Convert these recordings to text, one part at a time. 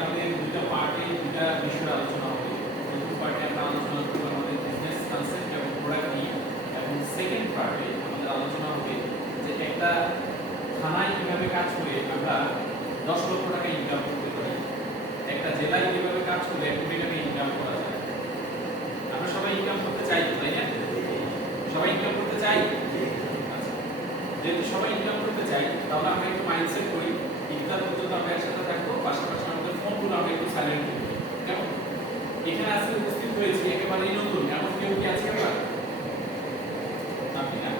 আমাদের দুটো পার্টে দুটো বিষয় আলোচনা হবে। প্রথম পার্টে আমরা আলোচনা করব আমাদের বিজনেস কনসেপ্ট এবং প্রোডাক্ট নিয়ে, এবং সেকেন্ড পার্টে আমাদের আলোচনা হবে যে একটা থানায় কিভাবে কাজ করে আমরা 10 লক্ষ টাকা ইনকাম করতে পারি, একটা জেলায় কিভাবে কাজ করে 1 কোটি টাকা ইনকাম করা যায়। আমরা সবাই ইনকাম করতে চাই, তাই না? সবাই ইনকাম করতে চাই। আচ্ছা, যেহেতু সবাই ইনকাম করতে চাই, তাহলে আমরা একটু মাইন্ডসেট করি ইফতার পর্যন্ত আমরা একসাথে থাকবো, পাশাপাশি আমাদের ফোনগুলো আমরা একটু সাইলেন্ট করবো। কেমন? এখানে আজকে উপস্থিত হয়েছি একেবারেই নতুন, এমন কেউ কি আছে? এবার আপনি না,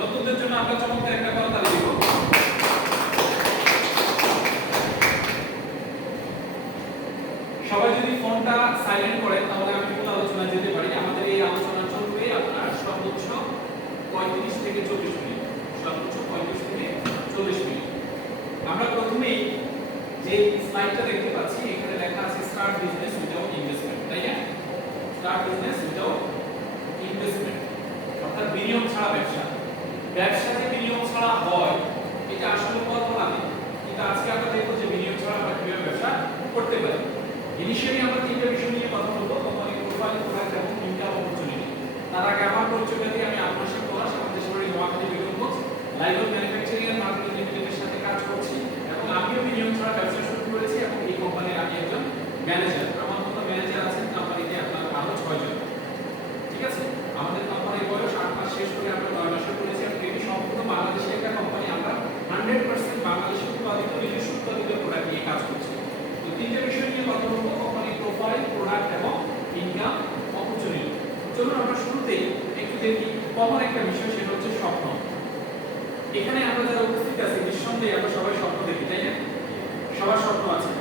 নতুনদের জন্য আমরা চমৎকার একটা কথা দিব। সবাই যদি ফোনটা সাইলেন্ট করে তাহলে আমি মূল আলোচনা যেতে পারি। আমাদের এই আলোচনা চলবে আপনার সর্বোচ্চ 35 থেকে 40 মিনিট, সর্বোচ্চ 35 থেকে 40 মিনিট। আমরা প্রথমেই যে স্লাইডটা দেখতে পাচ্ছি এখানে লেখা আছে স্টার্ট বিজনেস উইদাউট ইনভেস্টমেন্ট, তাই না? স্টার্ট বিজনেস উইদাউট ইনভেস্টমেন্ট অর্থাৎ বিনিয়োগ ছাড়া ব্যবসা। ব্যবসা যে বিনিয়োগ ছাড়া হয় এটা আসলে কল্পনা নেই, কিন্তু আজকে আমরা দেখব যে বিনিয়োগ ছাড়া আমরা কিভাবে ব্যবসা করতে পারি। ইনিশিয়ালি আমরা তিনটা বিষয় নিয়ে কথা বলবো, কোম্পানি প্রোফাইল, প্রোডাক্ট এবং ইনকাম অপরচুনিটি। তার আগে আমার পরিচয়টা দিয়ে আমি আত্মসাৎ করা আমাদের দেশের Noakhali Begum coach live manufacturing and marketing লিমিটেডের সাথে কাজ করছি, এবং আমিও বিনিয়োগ ছাড়া ব্যবসা শুরু করেছি, এবং এই কোম্পানির আমি একজন ম্যানেজার। আমার মতো ম্যানেজার আছেন কোম্পানিতে আপনার আরো 6 জন। ঠিক আছে, আমাদের কোম্পানির বয়স 8 মাস শেষ করে আমরা 9 মাসে করেছি, এবং এটি সম্পূর্ণ বাংলাদেশের একটা কোম্পানি। আমরা 100% বাংলাদেশে উৎপাদিত নিজস্ব উৎপাদিত প্রোডাক্ট নিয়ে কাজ করছি। তো তিনটা বিষয় নিয়ে কথা বলবো, কোম্পানির প্রোফাইল, প্রোডাক্ট এবং ইনকাম অপরচুনিটি। চলুন আমরা শুরুতেই একটু দেখি কমন একটা বিষয়, সেটা হচ্ছে স্বপ্ন। এখানে আমরা যারা উপস্থিত আছি নিঃসন্দেহে আমরা সবাই স্বপ্ন দেখি, তাই না? সবার স্বপ্ন আছে।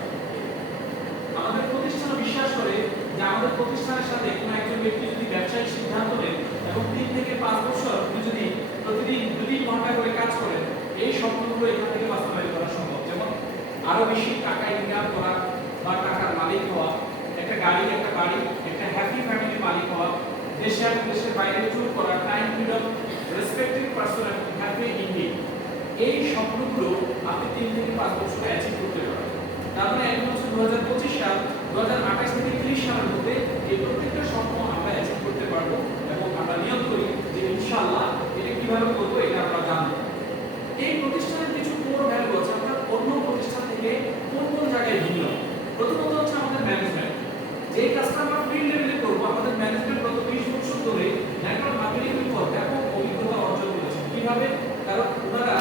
আমাদের প্রতিষ্ঠান বিশ্বাস করে যে আমাদের প্রতিষ্ঠানের সাথে কোনো একজন ব্যক্তি যদি ব্যবসায়িক সিদ্ধান্ত নেন এবং 3 থেকে 5 বছর আপনি যদি প্রতিদিন 2-3 ঘন্টা করে কাজ করেন, এই স্বপ্নগুলো এখান থেকে বাস্তবায়ন করা সম্ভব। যেমন আরো বেশি টাকা ইনকাম করা বা টাকার মালিক হওয়া, একটা গাড়ি, একটা বাড়ি, একটা হ্যাপি ফ্যামিলির মালিক হওয়া, দেশে এবং দেশের বাইরে ট্যুর করা, টাইম ফ্রিডম, রেসপেক্টেড পারসন এবং হ্যাপি ইন্ডিং, এই স্বপ্নগুলো আপনি 3 থেকে 5 বছরে অ্যাচিভ করতে পারবেন। তার মানে এখন হচ্ছে 2025 সাল, 2028 থেকে 30 সালের মধ্যে এই প্রত্যেকটা স্বপ্ন আমরা অ্যাচিভ করতে পারবো, এবং আমরা নিয়ত করি যে ইনশাআল্লাহ এটা কিভাবে করবো এটা আমরা জানবো। এই প্রতিষ্ঠানের কিছু কোর ভ্যালু আছে, অর্থাৎ অন্য প্রতিষ্ঠান থেকে কোন কোন জায়গায় ভিন্ন। প্রথমত হচ্ছে আমাদের ম্যানেজমেন্ট। যে কাজটা আমরা ফিল্ড লেভেলে করবো, আমাদের ম্যানেজমেন্ট গত 20 বছর ধরে নেটওয়ার্ক মার্কেটিং এর উপর ব্যাপক অভিজ্ঞতা অর্জন করেছে। কিভাবে? কারণ ওনারা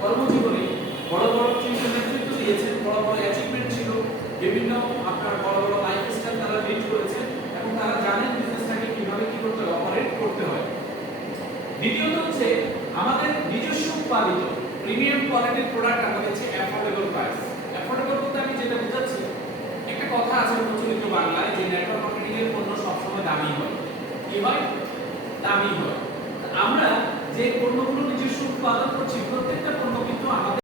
কর্মজীবনে বড় বড় টিমের নেতৃত্ব দিয়েছেন, বড় বড় অ্যাচিভমেন্ট ছিল, বিভিন্ন আপনার বড় বড় লাইফস্টাইল তারা লিড করেছেন, এবং তারা জানেন বিজনেসটাকে কিভাবে কি করতে হয়, অপারেট করতে হয়। দ্বিতীয়ত হচ্ছে আমাদের নিজস্ব উৎপাদিত প্রিমিয়াম কোয়ালিটির প্রোডাক্ট আমাদের হচ্ছে অ্যাফোর্ডেবল প্রাইস। অ্যাফোর্ডেবল বলতে আমি যেটা বোঝাচ্ছি, একটা কথা আছে প্রচলিত বাংলায় যে নেটওয়ার্ক মার্কেটিং এর পণ্য সবসময় দামি হয়। কি হয়? দামি হয়। আমরা যে পণ্যগুলো নিজস্ব উৎপাদন করছি প্রত্যেকটা পণ্য কিন্তু আমাদের